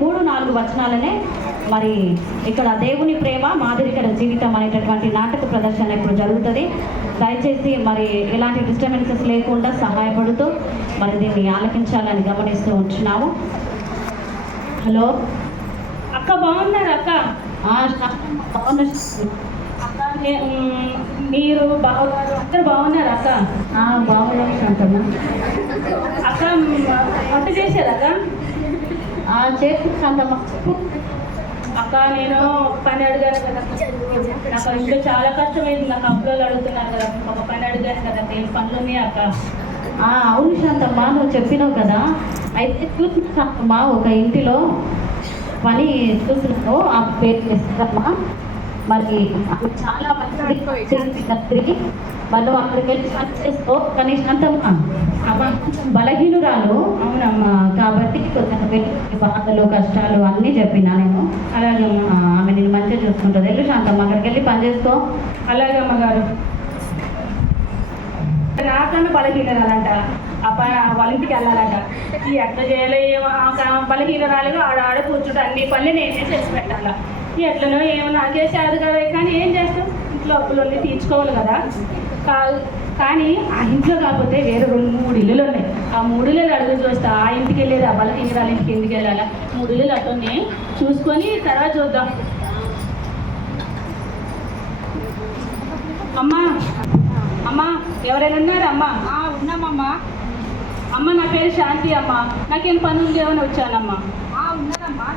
3-4 వచనాలనే మరి ఇక్కడ దేవుని ప్రేమ మాదిరికర జీవితం అనేటటువంటి నాటక ప్రదర్శన ఇప్పుడు జరుగుతుంది. దయచేసి మరి ఎలాంటి డిస్టర్బెన్సెస్ లేకుండా సహాయపడుతూ మరి దీన్ని ఆలకించాలని గమనిస్తూ ఉంటున్నాము. హలో అక్క, బాగున్నారు అక్క? అక్క మీరు బావగారు అందరు బాగున్నారు అక్క? బాగున్నాను శాంతమ్మ. అక్క వంట చేశారు అక్క? చేసి శాంతమ్మ. అక్క నేను పని అడిగాను కదా, నాకు ఇంట్లో చాలా కష్టమైంది. నాకు అప్పులు అడుగుతున్నారు కదా, ఒక పని అడిగాను కదా, నేను పనులు ఉన్నాయి అక్క. అవును శాంతమ్మ, నువ్వు చెప్పినావు కదా. అయితే చూసిన శాంతమ్మ, ఒక ఇంటిలో పని చూసినావు, ఆ పేరు చేస్తారమ్మా. మరి చాలా మంది వాళ్ళు అక్కడికి వెళ్ళి పని చేస్తూ కానీ శాంతమ్మ బలహీనురాలు. అవునమ్మా, కాబట్టి కొంచెం బాధలు కష్టాలు అన్నీ చెప్పినా నేను. అలాగే ఆమె నేను మంచిగా చూసుకుంటుంది. వెళ్ళు శాంతమ్మ, అక్కడికి వెళ్ళి పని చేసుకో. అలాగే అమ్మగారు. నాకన్నా బలహీనరాలంట, వాళ్ళ ఇంటికి వెళ్ళాలంట. ఈ ఎట్లా చేయలే, బలహీనరాలుగా ఆడ కూర్చుంటే అన్ని పనులు నేనే చేసి పెట్టాలా. ఎట్లనో ఏమో నాకే చేదు కదా, కానీ ఏం చేస్తాం, ఇంట్లో అప్పులన్నీ తీర్చుకోవాలి కదా. కానీ ఆ ఇంట్లో కాకపోతే వేరే 2-3 ఇల్లులు ఉన్నాయి. ఆ 3 ఇల్లులు అడుగు చూస్తా, ఆ ఇంటికి వెళ్ళేది ఆ బలహీనరాలు ఇంటికి ఎందుకు వెళ్ళాలా. 3 ఇల్లులు అట్లనే చూసుకొని తర్వాత చూద్దాం. అమ్మా అమ్మా, ఎవరైనా ఉన్నారా అమ్మా? ఉన్నామమ్మా. అమ్మ, నా పేరు శాంతి అమ్మ. నాకేం పని ఉంది ఏమని వచ్చానమ్మా. ఉన్నదమ్మా.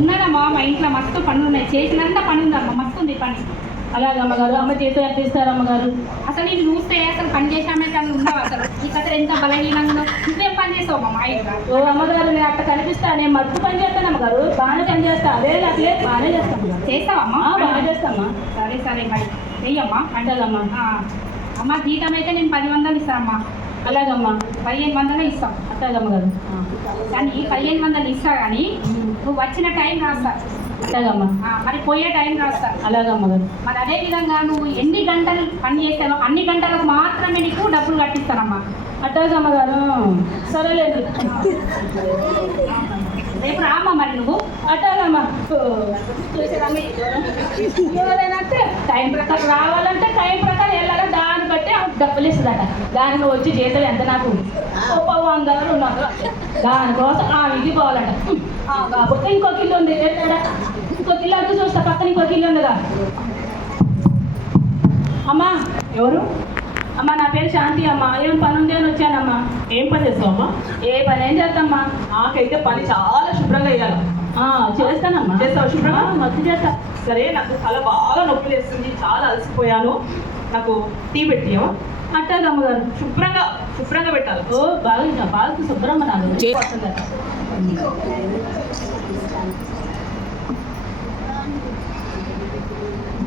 ఉన్నారమ్మా, మా ఇంట్లో మస్తు పనులు ఉన్నాయి, చేసినంత పని ఉందమ్మా, మస్తు ఉంది పని. అలాగే అమ్మగారు. అమ్మ చేతి ఎంత ఇస్తారు అమ్మగారు? అసలు నేను చూస్తే అసలు పని చేసామే కానీ ఉన్నావు. అసలు నీకు అసలు ఎంత బలహీనంగా నువ్వేం పని చేస్తావు మా ఇంట్లో? ఓ అమ్మగారు, నేను అట్లా కనిపిస్తా, నేను మత్తు పని చేస్తాను అమ్మగారు. బాగానే పని చేస్తా. అదే అట్లే బాగానే చేస్తాను. చేస్తావమ్మా? బాగా చేస్తామా. సరే సరే మరి చెయ్యమ్మా. అంటారమ్మా. అమ్మ, జీతం అయితే నేను 10,000 ఇస్తానమ్మా. అలాగమ్మా. 15,000 ఇస్తాం. అట్లాగమ్మగారు. కానీ 15,000 ఇస్తా, కానీ నువ్వు వచ్చిన టైం రాస్తా. అట్లాగమ్మా. మరి పోయే టైం రాస్తా. అలాగమ్మగారు. మరి అదే విధంగా నువ్వు ఎన్ని గంటలు పని చేస్తావో అన్ని గంటలకు మాత్రమే నీకు డబ్బులు కట్టిస్తానమ్మా. అట్లాగమ్మగారు. సరేలేదు, రేపు రామ్మా. మరి నువ్వు అట్లాగమ్మా. ఎవరైనా టైం ప్రకారం రావాలంటే టైం ప్రకారం వెళ్ళాలి. దాన్ని బట్టి డబ్బులు ఇస్తుందట. దానికి వచ్చి చేసేది ఎంత నాకు 100-200. దానికోసం ఇది పోవాలంట. కాకపోతే ఇంకొక ఇల్లు ఉంది, ఇంకొక ఇల్లు అంటూ చూస్తా. పక్కన ఇంకొక ఇల్లు ఉందిగా. అమ్మా, ఎవరు? అమ్మ, నా పేరు శాంతి అమ్మ. ఏం పని ఉంది అని వచ్చానమ్మా. ఏం పని చేస్తావమ్మా? ఏ పని ఏం చేస్తామ్మా? నాకైతే పని చాలా శుభ్రంగా చేయాలి. చేస్తానమ్మా. చేస్తావా శుభ్రంగా? మత్తు చేస్తా. సరే, నాకు తల బాగా నొప్పి వేస్తుంది, చాలా అలసిపోయాను. నాకు టీ పెట్టియవా? అట్టాగా అమ్మగారు. శుభ్రంగా శుభ్రంగా పెట్టాలి. ఓ బాగా బాగా శుభ్రంగా నాకు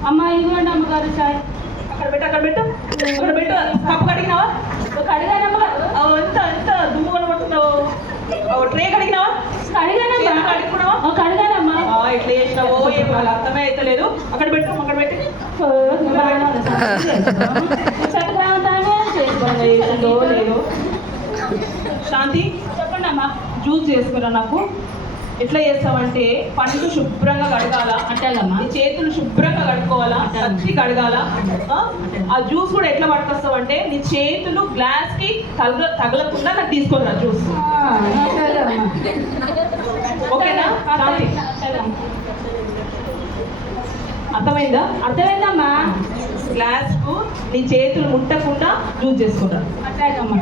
అమ్మ. ఇదిగోండి అమ్మగారు చాయ్. అక్కడ పెట్టు, అక్కడ పెట్టు, అక్కడ పెట్టు. కప్పు కడిగినావా? కడిగానమ్మగారు. ఎంత ఎంత దుమ్ము కనబడుతున్నావు. ట్రే కడిగినావా? కడిగానమ్మా. కడుక్కున్నావా? కడిగానమ్మా. ఎట్లా చేసినావో ఏమో అర్థమే అయితే లేదు. అక్కడ పెట్టు, అక్కడ పెట్టి. లేదు. శాంతి, చెప్పండి అమ్మా. జ్యూస్ చేసుకురా. నాకు ఎట్లా చేస్తావంటే పండ్లు శుభ్రంగా కడగాల, అంటేగమ్మా. నీ చేతులు శుభ్రంగా కడుక్కోవాలా, కత్తి కడగాల. ఆ జ్యూస్ కూడా ఎట్లా పట్టుకొస్తావంటే నీ చేతులు గ్లాస్ కి తగలకుండా నాకు తీసుకురా జ్యూస్. ఓకేనా శాంతి? అర్థమైందా? అర్థమైందమ్మా. గ్లాస్ కు నీ చేతులు ముట్టకుండా జ్యూస్ చేసుకురా. అట్లాగమ్మా.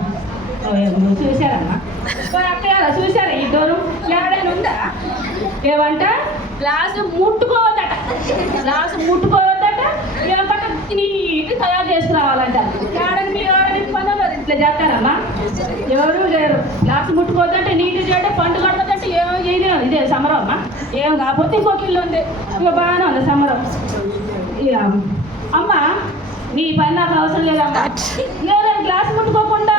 చూశారమ్మా? అక్కడ చూశారా? ఈ దూరం ఏడైనా ఉందా? ఏమంట? గ్లాసు ముట్టుకోవద్దట. గ్లాసు ముట్టుకోవద్దట. ఏమంట? నీటి తయారు చేసుకురావాలంట. ఏడని మీరు ఎవరైనా పని ఇట్లా చేస్తారమ్మా? ఎవరు లేరు. గ్లాసు ముట్టుకోవద్దంటే నీటి చేయడం, పండు కడగదంటే ఇదే సమరం అమ్మా. ఏం కాకపోతే ఇంకొక ఇల్లు ఉంది, ఇక బాగానే ఉంది సమరం. అమ్మా, నీ పని నాకు అవసరం లేదమ్మా. ఎవరైనా గ్లాస్ ముట్టుకోకుండా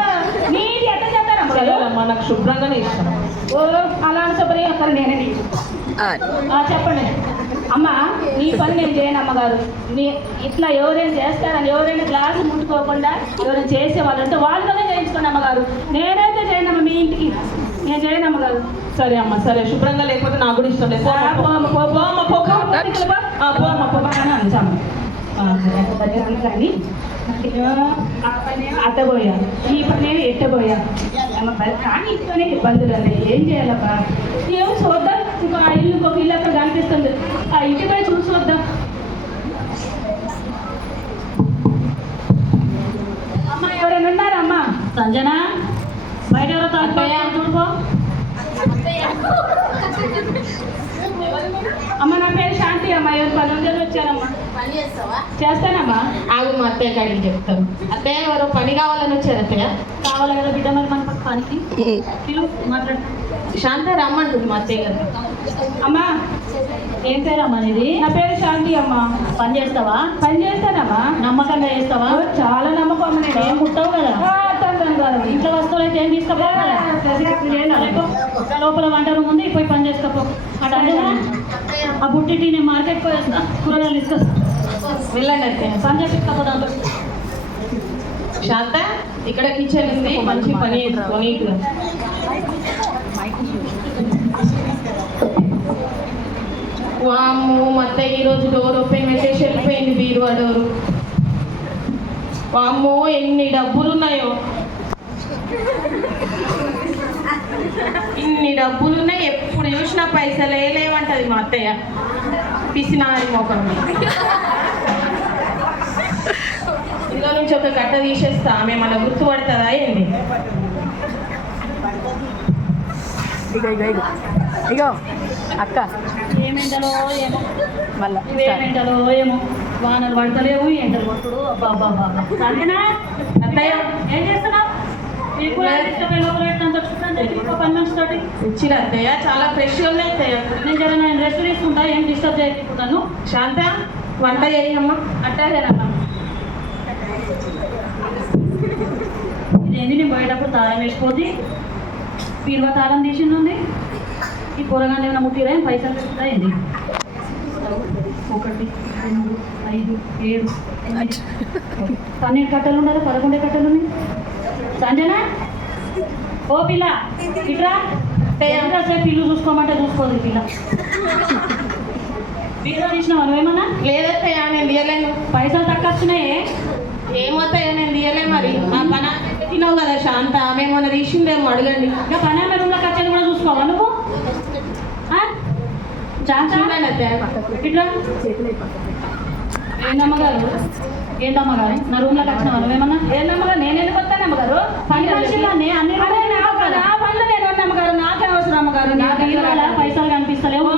నీటి ఎట్లా చేస్తారమ్మా? నాకు శుభ్రంగానే ఇష్టం. ఓ అలాంటి శుభ్రం అక్కడ నేనే. చెప్పండి అమ్మా. నీ పని నేను చేయను అమ్మగారు. ఇట్లా ఎవరైనా చేస్తారని, ఎవరైనా గ్లాసు ముట్టుకోకుండా ఎవరైనా చేసే వాళ్ళు ఉంటే వాళ్ళతోనే చేయించుకోండి అమ్మగారు. నేనైతే చేయనమ్మా. మీ ఇంటికి నేను చేయను అమ్మగారు. సరే అమ్మ సరే, శుభ్రంగా లేకపోతే నాకు కూడా ఇష్టం లేదు. పో అమ్మ, పో అమ్మ, పో, పో అమ్మ, పో, పో. పో అమ్మ, పో. బాగానే అంచాము కానీ ఆ పని అట్టబోయా, ఈ పని ఎట్టబోయా కానీ ఇంట్లోనే ఇబ్బందులు అండి. ఏం చేయాలబ్బా? ఏం చూద్దాం, ఇంకో ఆ ఇల్లు ఇంకొక ఇల్లు అక్కడ కనిపిస్తుంది, ఆ ఇంటి పై చూసి వద్దాం. అమ్మ ఎవరైనా ఉన్నారా? అమ్మ సంజన బయట ఎవరో చూడుకో. అమ్మ నా పేరు శాంతి అమ్మ. ఎవరు పని వచ్చారమ్మా? చేస్తానమ్మా. ఆగు, మా అత్తయ్య కాడికి చెప్తాను. అత్తయ్య ఎవరో పని కావాలని వచ్చారు. అత్తయ్య కావాలి కదా బిడ్డ, మరి మన పనికి మాట్లాడు. శాంత రమ్మంటుంది మా అత్తయ్య గారు. అమ్మా ఏం పేరమ్మా నీది? నా పేరు శాంతి అమ్మ. పని చేస్తావా? పని చేస్తానమ్మా. నమ్మకంగా చేస్తావా? చాలా నమ్మకం అమ్మ. నేను ఏం కుట్టావు కదా? ఇంట్లో వస్తువులు అయితే ఏం తీసుకోపో. లోపల వంట రూమ్ ఉంది, పోయి పని చేసుకోపో. అటు ఆ బుట్టి నేను మార్కెట్ పోయి వస్తా, కూరగాయలు తీసుకొస్తా. వెళ్ళండి అయితే పని చేపించుకోపో. దాంట్లో శాంత ఇక్కడ కిచెన్ ఉంది, మంచి పని చేసుకొని వాము. ಮತ್ತೆ ఈరోజు డోర్ ఓపెన్ పెట్టేసి వెళ్ళిపోయింది, బీరువా డోరు. వామ్మో ఎన్ని డబ్బులు ఉన్నాయో, ఇన్ని డబ్బులు ఉన్నాయి. ఎప్పుడు చూసినా పైసలే లేవంటది మా అత్తయ్య. పిసినారి మొఖం. ఇందులో నుంచి ఒక గట్ట తీసేస్తా, ఆమె మన గుర్తుపడుతుందా ఏంది? ఇగో అక్క, ఏమెంటలో ఏమో మళ్ళీ ఏమెంటలో ఏమో, వానలు పడతలేవు, ఎండలు కొట్టుడు. అబ్బా అబ్బా అబ్బా. సంజన అత్తయ్య ఏం చేస్తున్నావు? పని మంచి తోటి ఇచ్చిన అత్తయ్య, చాలా ఫ్రెష్గా ఉన్నాయి అత్తయ్య. నేను జర నేను రెస్ట్ తీసుకుంటా, ఏం డిస్టర్బ్ చేయకుంటాను. శాంత వంట చేయమ్మా. అట్టాగేనమ్మా. ఇదేంది, నేను పోయేటప్పుడు తాళం వేసిపోతే పీరువా తాళం తీసింది. ఈ కూరగాయలు ఏమైనా ముట్టిరా, ఏం పైసలు పెట్టుకుంటా ఏంది? 1 2 5 7 8 12 కట్టలు ఉండాలి, 11 కట్టలు ఉన్నాయి. సంజన ఓ పిల్ల ఇట్రా. సేపు ఇల్లు చూసుకోమంటే చూసుకోదు పిల్ల. పీరువా తీసినావా నువ్వేమన్నా? లేదత్తయ్య నేను తీయలేను. పైసలు తక్కువ వస్తున్నాయే. ఏమత్తయ్య నేను తీయలే. మరి నా పని పెట్టినావు కదా శాంత, మేమన్నా తీసిందేమో అడగండి. ఇంకా పని ఆమె రూమ్లో ఖర్చులు కూడా చూసుకోవా నువ్వు? ఇట్లా ఏందమ్మగారు, ఏందమ్మగారు నా రూమ్లోకి వచ్చినావా నువ్వేమన్నా? ఏందమ్మగారు, నేను ఎందుకు వస్తాను అమ్మగారు? పని మనుషులన్నీ అన్ని నా పనులు నేను ఉన్నా అమ్మగారు. నాకే అవసరం అమ్మగారు. పైసలు కనిపిస్తలేవు.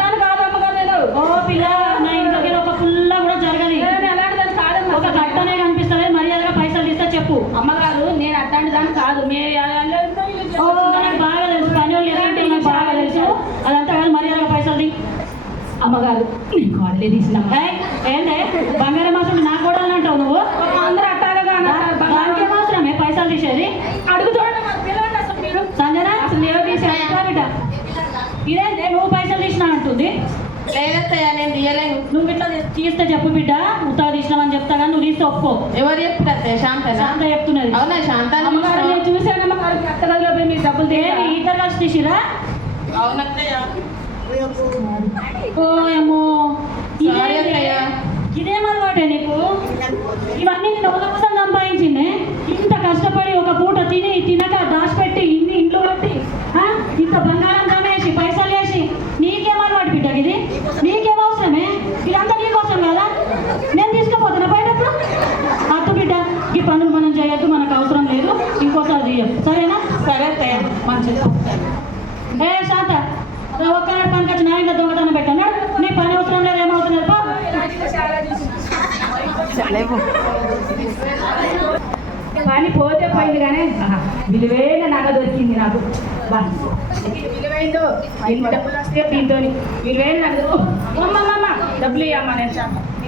దాని కాదు అమ్మగారు. నేను ఓ పిల్ల, నా ఇంట్లోకి ఒక పుల్ల కూడా జరగదు. అలాంటి దాన్ని కాదమ్మా. ఒక గట్టనే కనిపిస్తలేదు. మర్యాదగా పైసలు తీస్తే చెప్పు. అమ్మగారు నేను అట్లాంటి దాన్ని కాదు. ఓ నాకు బాగా తెలుసు, పని వాళ్ళు ఎలాంటి నాకు బాగా తెలుసు. అదంతా కాదు, మర్యాదగా పైసలు తీ. అమ్మగారు కాళ్ళే తీసిన ఏంటే బంగారం మాత్రం నాకు కూడా అని అంటావు నువ్వు? అందరూ అట్టాగా దానికే మాత్రమే పైసలు తీసేది. అడుగు చూడండి పిల్లలు అసలు మీరు. సంజన అసలు ఏవో తీసేది బిడ్డ. ఇదేంటే నువ్వు పైసలు తీసినా అంటుంది. లేదత్తయ్య నేను తీయలేను. నువ్వు ఇట్లా తీస్తే చెప్పు బిడ్డ, ఉత్తగా తీసినావని చెప్తా కానీ నువ్వు తీస్తే ఒప్పుకో. ఎవరు చెప్తారు అత్తయ్య? శాంత శాంత చెప్తున్నది. అవునా శాంత? అమ్మగారు నేను చూశాను అమ్మగారు. అత్తగదిలో పోయి మీరు డబ్బులు ఏమి ఇద్దరు కలిసి తీసిరా? అవునత్తయ్య. ఓ ఏమో సారీ అత్తయ్య. ఇదేం అలవాటే నీకు? ఇవన్నీ నేను ఒక కోసం సంపాదించింది. ఇంత కష్టపడి ఒక పూట తిని తినక దాచిపెట్టి ఇన్ని ఇంట్లో పెట్టి ఇంత బంగారం కమ్మేసి పైసలు వేసి నీకేం అలవాటు బిడ్డ ఇది? నీకేం అవసరమే? ఇదంతా నీకోసం కదా. నేను తీసుకుపోతున్నా బయటప్పుడు. అత్తు బిడ్డ, ఈ పనులు మనం చేయొద్దు, మనకు అవసరం లేదు, ఇంకోసారి చేయొద్దు, సరేనా? సరే అత్తయ్య. మంచిది. ఏ శాంత, ఒక్కనాడు పనికి వచ్చి నా ఇంట్లో దొంగతనం పెట్టాను. నీ పని అవసరం లేదు, ఏమవుతుంది? కానీ పోతే పోయింది కానీ విలువైన నగ దొరికింది నాకు. విలువైందో డబ్బులు వస్తే దీంతో విలువైన నగదు. అమ్మమ్మ డబ్బులు ఇవ్వమ్మా. నేను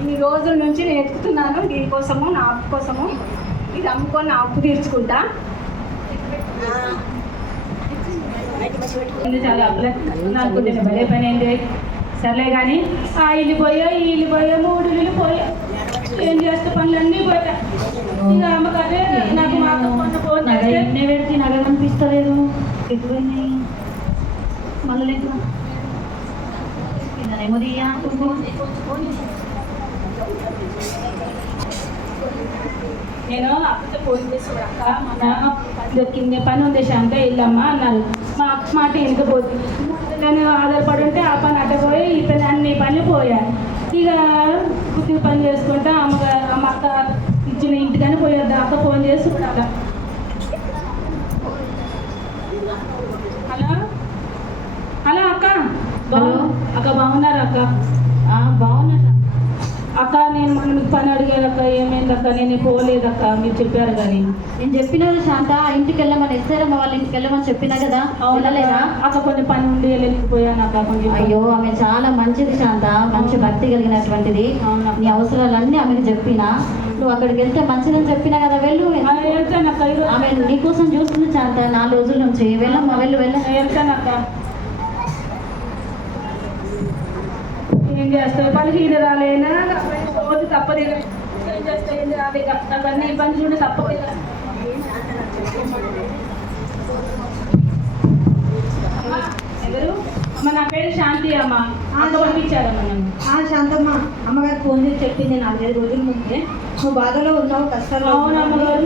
ఇన్ని రోజుల నుంచి నేను ఎత్తుకుతున్నాను దీనికోసము, నా అప్పు కోసము. ఇది అమ్ముకొని నా అప్పు తీర్చుకుంటా. చాలా అప్పులే అనుకుంటే భలే పని అయింది. సర్లే కానీ ఆ ఇల్లు పోయా, ఈ ఇల్లు పోయా, 3 ఇల్లు పోయా. ఏం చేస్తే పనులన్నీ పోయా. ఇక అమ్మగారే నాకు మాతో పెడితే నగ కనిపిస్తలేదు. ఎటువైనాయి మళ్ళీ లేదు నెమ్మదిగా నేను అక్కతో ఫోన్ చేసి అక్క మన దొరికింది పని ఉంది శాంత వెళ్ళమ్మా అన్నారు. మా అక్క మాట వెళ్ళిపోతుంది. నేను ఆధారపడి ఉంటే ఆ పని అడ్డపోయి ఈ పని అన్ని పనులు పోయాను. ఇక కుట్టి పని చేసుకుంటా అమ్మ అక్క ఇచ్చిన ఇంటికని పోయేద్దా అక్క ఫోన్ చేసి చూడాలి. హలో హలో అక్క అక్క బాగున్నారా అక్క? బాగున్నా అక్క నేను మన పని అడిగాను అక్క ఏమైంది అక్క నేను పోలేదక్క మీరు చెప్పారు కానీ. నేను చెప్పిన శాంత ఇంటికి వెళ్ళమని ఎస్తారమ్మ వాళ్ళ ఇంటికి వెళ్ళమని చెప్పినా కదా అవునలేదా అక్క కొన్ని పని ఉండి వెళ్ళిపోయాను అక్క కొంచెం. అయ్యో ఆమె చాలా మంచిది శాంత, మంచి భక్తి కలిగినటువంటిది. నీ అవసరాలన్నీ ఆమెకు చెప్పినా నువ్వు అక్కడికి వెళ్తే మంచిదని చెప్పినా కదా వెళ్ళు. వెళ్తానక్క ఆమె నీకోసం చూస్తుంది శాంత 4 రోజుల నుంచి. వెళ్ళమ్మా వెళ్ళు వెళ్తానక్క. ఏం చేస్తావు పనికి రాలేనా రోజు తప్పదు. ఏం చేస్తా ఏం రాలే అవన్నీ ఇబ్బంది చూడ తప్పదు. ఎవరు అమ్మ? నా పేరు శాంతి అమ్మ. పంపించారమ్మా నన్ను. శాంతమ్మ అమ్మగారు ఫోన్ చేసి చెప్పింది 4-5 రోజుల ముందే నువ్వు బాధలో ఉన్నావు, కష్టాలు. అవునమ్మగారు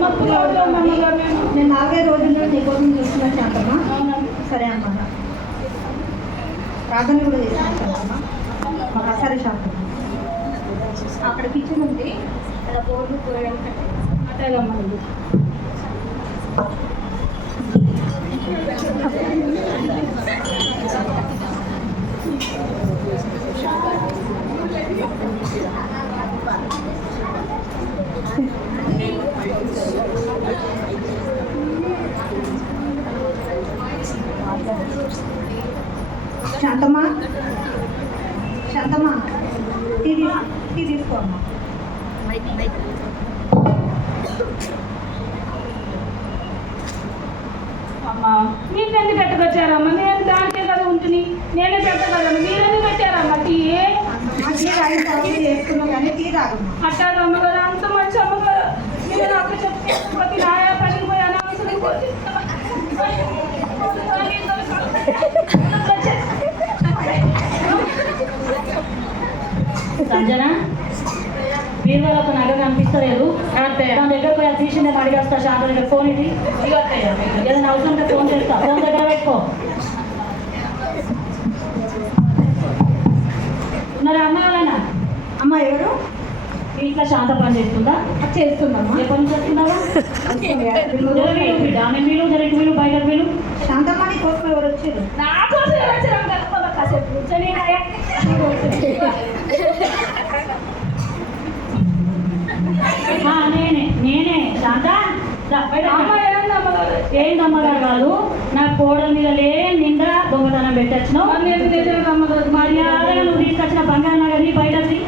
నేను 4-5 రోజుల నుండి నీకోసం చూస్తున్నాను శాంతమ్మ. అవునమ్మ. సరే అమ్మ ప్రార్థన కూడా చేస్తున్నాను శాంతమ్మ. సరే శాంతమ్మ అక్కడ కిచెన్ ఉంది అలా బోర్డు పోయడం అట్టేగమ్మా. శాంతమ్మ శాంతమ్మ టీ తీసుకో అమ్మా. అమ్మా మీరు ఎందుకు పెట్టుకొచ్చారమ్మా? నేను దానికే కదా ఉంటుంది. నేనే పెట్టగలను. మీరెందుకు పెట్టారమ్మా టీ? టీ తాగిన తర్వాత చేసుకున్నాం కానీ టీ తాగమ్మా. అట్టారు అమ్మగారు అంత మంచి అమ్మగారు. మీరు నాకు చెప్తే ప్రతి నాయా పనికి పోయి అనవసరం సంజన బీరువాలో ఒక నగ కనిపిస్తలేదు. దాని దగ్గర పోయి తీసిందే అడిగేస్తా. శాంత దగ్గర ఫోన్ ఇది ఏదైనా అవసరం ఉంటే ఫోన్ చేస్తా. ఫోన్ దగ్గర పెట్టుకో. మరి అమ్మ వాళ్ళనా? అమ్మ ఎవరు? ఇంట్లో శాంత పని చేస్తుందా? చేస్తుందమ్మా. ఏ పని చేస్తున్నావా? ఆమె వీలు జరిగి వీలు బయటకు వీలు. శాంతమ్మ నీ కోసం ఎవరు వచ్చారు? నా కోసం వచ్చారు కదా కాసేపు కూర్చొని నేనే శాంత. ఏందమ్మగారు కాదు, నా కోడల మీద నిండా దొంగతనం పెట్టచ్చినావు. మర్యాదగా నువ్వు తీసుకొచ్చిన బంగారు నగరి బయటది.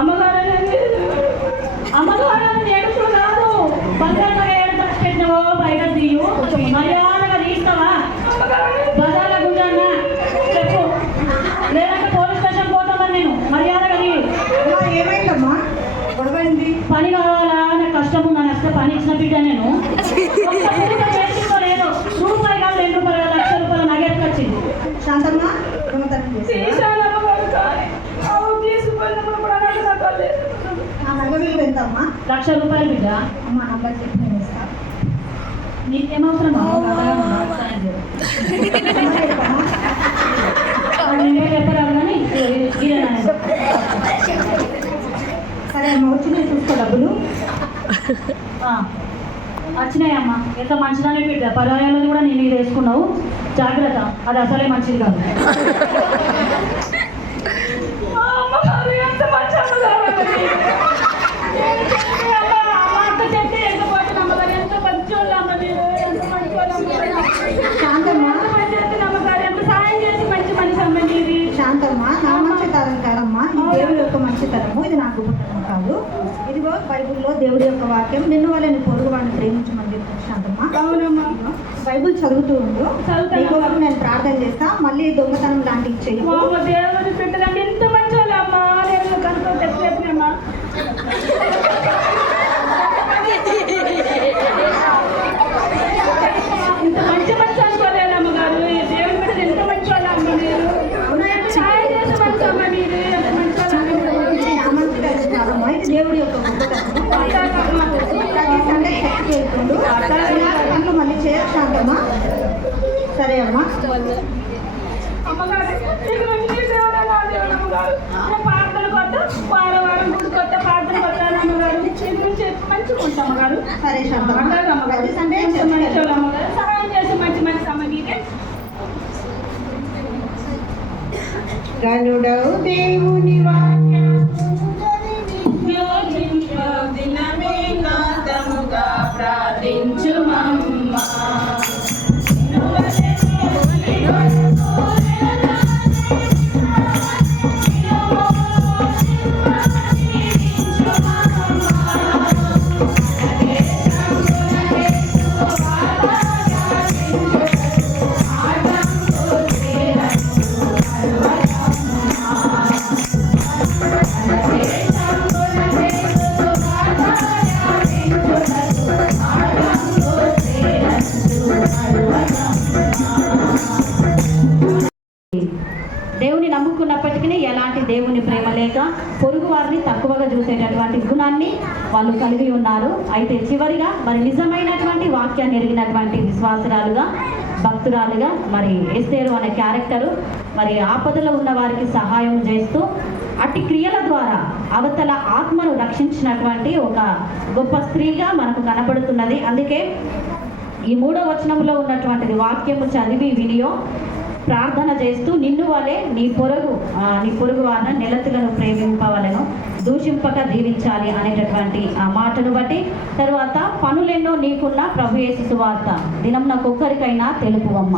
అమ్మగారు అమ్మగారు ఏడుపు కాదు, బంగారు నగ ఏడు ఖర్చు పెట్టినావో బయట తీయు. మర్యాదగా తీస్తావా? బజార్ల గుంజాన్న చెప్పు, లేదంటే పోలీస్ స్టేషన్ పోతామని. నేను మర్యాదగా తీయు. ఏమైందమ్మా? గొడవైంది. పని కావాలా? నాకు కష్టం ఉందని వస్తే పని ఇచ్చిన బిడ్డ నేను. చేసిందో లేదో రూపాయి కాదు 2 రూపాయలు 1,00,000 రూపాయలు నగెట్టుకొచ్చింది. శాంతమ్మ దొంగతనం చేశావా? ఆ నగ విలువ ఎంతమ్మా? 1,00,000 రూపాయలు బిడ్డ. అమ్మ నంబర్ చెప్పి నేను ఇస్తాను. నీకేమవసరం? నేనే చెప్పరాదు కానీ సరే అమ్మ వచ్చి నేను చూసుకో డబ్బులు. వచ్చినాయమ్మా. ఎంత మంచిదానే బిడ్డ. పరాయాలను కూడా నేను ఇది వేసుకున్నావు. జాగ్రత్త, అది అసలే మంచిది కాదు. శాంతమ్మ నా మంచితనం కాదమ్మా, ఇది దేవుడి యొక్క మంచితనము. ఇది నా గొప్పతనం కాదు. ఇదిగో బైబిల్లో దేవుడి యొక్క వాక్యం నిన్ను వాళ్ళని పొరుగు వాడిని ప్రేమించమని చెప్తాను శాంతమ్మ. అవునమ్మా. బైబిల్ చదువుతూ ఉండు. నీకోసం నేను ప్రార్థన చేస్తా. మళ్ళీ దొంగతనం లాంటివి చేయకు. దేవుడి బిడ్డలంటే ఎంత మంచి వాళ్ళమ్మా. నేను కనుక చెప్పలేమ్మా. ఇంత మంచి అనుకోలేదమ్మా. సరే అమ్మా. అమ్మగారు నీకు మంచి సేవలు నా దేవుడు అమ్మగారు. నేను ప్రార్థనకు వద్ద వారం వారం గుడికి వద్ద ప్రార్థనకు వస్తాను అమ్మగారు. నీ గురించి మంచిగా ఉంటాం అమ్మగారు. సరే శాంతమ్మ. అమ్మగారు అమ్మగారు ప్రతి సండే మంచి చర్చికి మంచి వెళ్ళు. అమ్మగారు సహాయం చేసి మంచి మంచి అమ్మగీకే గనుడవు దేవుని దినమే నాదముగా ప్రార్థించు మమ్మ. దేవుని నమ్ముకున్నప్పటికీ ఎలాంటి దేవుని ప్రేమ లేక పొరుగు వారిని తక్కువగా చూసేటటువంటి గుణాన్ని వాళ్ళు కలిగి ఉన్నారు. అయితే చివరిగా మరి నిజమైనటువంటి వాక్యాన్ని ఎరిగినటువంటి విశ్వాసురాలుగా భక్తురాలుగా మరి ఎస్తేరు అనే క్యారెక్టరు మరి ఆపదలో ఉన్న వారికి సహాయం చేస్తూ అట్టి క్రియల ద్వారా అవతల ఆత్మను రక్షించినటువంటి ఒక గొప్ప స్త్రీగా మనకు కనబడుతున్నది. అందుకే ఈ 3వ వచనంలో ఉన్నటువంటి వాక్యము చదివి వినియో ప్రార్థన చేస్తూ నిన్ను వలె నీ పొరుగు వారిని నిలతులను ప్రేమింపవలను దూషింపక దీవించాలి అనేటటువంటి ఆ మాటను బట్టి తర్వాత పనులెన్నో నీకున్న ప్రభు యేసు సువార్త దినం నాకొక్కరికైనా తెలుపువమ్మ.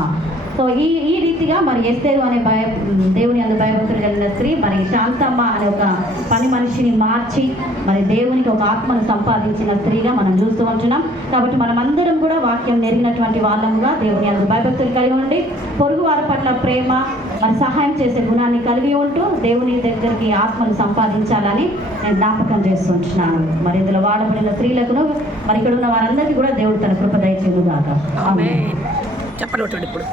సో ఈ రీతిగా మరి ఎస్తేరు అనే దేవుని అందు భయభక్తులు కలిగిన స్త్రీ మరి శాంతమ్మ అనే ఒక పని మనిషిని మార్చి మరి దేవునికి ఒక ఆత్మను సంపాదించిన స్త్రీగా మనం చూస్తూ ఉంటున్నాం. కాబట్టి మనమందరం కూడా వాక్యం నెరిగినటువంటి వాళ్ళముగా దేవుని అందు భయభక్తులు కలిగి ఉండి పొరుగు వారి పట్ల ప్రేమ మరి సహాయం చేసే గుణాన్ని కలిగి ఉంటూ దేవుని దగ్గరికి ఆత్మను సంపాదించాలని నేను జ్ఞాపకం చేస్తూ ఉంటున్నాను. మరి ఇందులో వాడబడిన స్త్రీలకును మరి ఇక్కడ ఉన్న వారందరికీ కూడా దేవుడు తన కృప దయచేయుగాక. చెప్పండి ఇప్పుడు